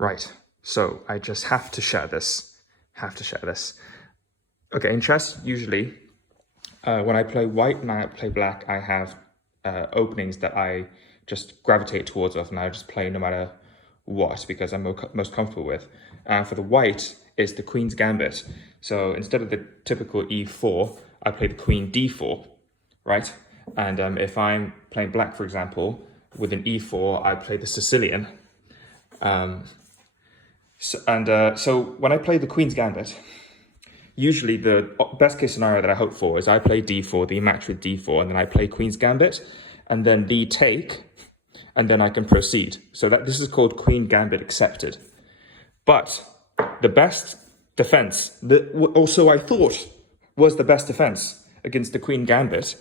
Right, so I just have to share this. Okay, in chess, usually, when I play white and I play black, I have openings that I just gravitate towards and I just play no matter what, because I'm most comfortable with. And for the white, it's the queen's gambit. So instead of the typical e4, I play the queen d4, right? And if I'm playing black, for example, with an e4, I play the Sicilian. So when I play the queen's gambit, usually the best case scenario that I hope for is I play d4, the match with d4, and then I play queen's gambit, and then the take, and then I can proceed. So that this is called queen gambit accepted. But the best defense, also I thought was the best defense against the queen gambit,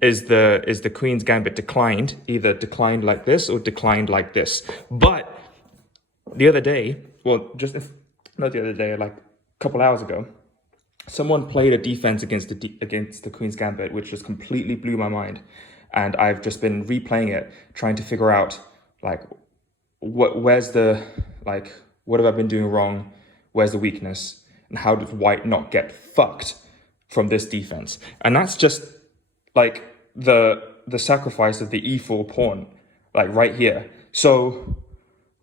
is the queen's gambit declined, either declined like this or declined like this. But the other day, well, not the other day, like a couple hours ago, someone played a defense against the queen's gambit, which just completely blew my mind. And I've just been replaying it, trying to figure out, like, what have I been doing wrong? Where's the weakness? And how did white not get fucked from this defense? And that's just like the sacrifice of the e4 pawn, like right here. So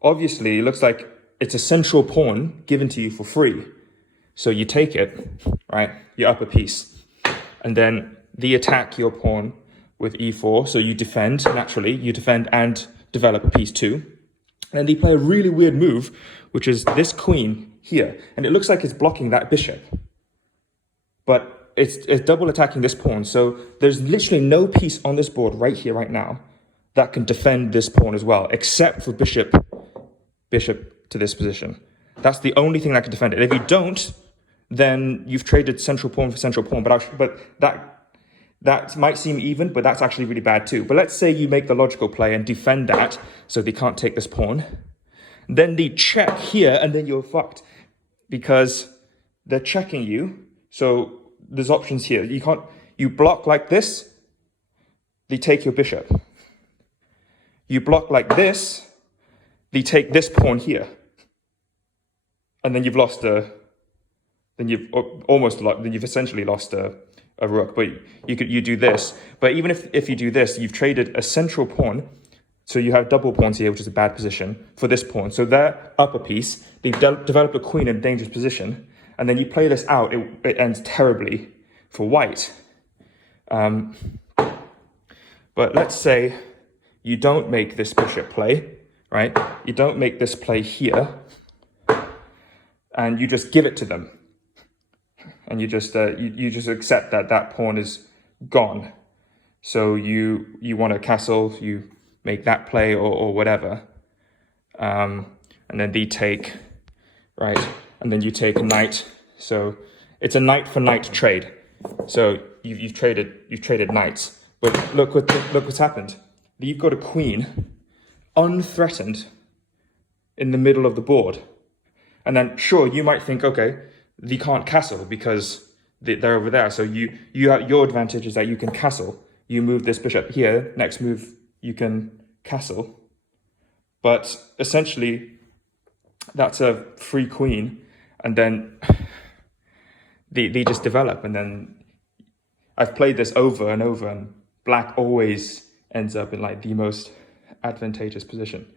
obviously it looks like it's a central pawn given to you for free. So you take it, right? Your upper piece, and then the attack your pawn with e4. So you defend, naturally, you defend and develop a piece too. And then they play a really weird move, which is this queen here. And it looks like it's blocking that bishop, but it's double attacking this pawn. So there's literally no piece on this board right here, right now, that can defend this pawn as well, except for bishop to this position. That's the only thing that can defend it. If you don't, then you've traded central pawn for central pawn. But that might seem even, but that's actually really bad too. But let's say you make the logical play and defend that, so they can't take this pawn. Then they check here, and then you're fucked, because they're checking you. So there's options here. You block like this, they take your bishop. You block like this, they take this pawn here. And then you've essentially lost a rook. But you do this. But even if you do this, you've traded a central pawn. So you have double pawns here, which is a bad position for this pawn. So their upper piece, they've developed a queen in a dangerous position. And then you play this out, it ends terribly for white. But let's say you don't make this bishop play, right? You don't make this play here, and you just give it to them. And you just accept that pawn is gone. So you want a castle, you make that play or whatever. And then they take, right? And then you take a knight. So it's a knight for knight trade. So you've traded knights. But look what's happened. You've got a queen unthreatened in the middle of the board. And then sure, you might think, okay, they can't castle because they're over there. So your advantage is that you can castle. You move this bishop here, next move you can castle. But essentially, that's a free queen, and then they just develop. And then I've played this over and over, and black always ends up in like the most advantageous position.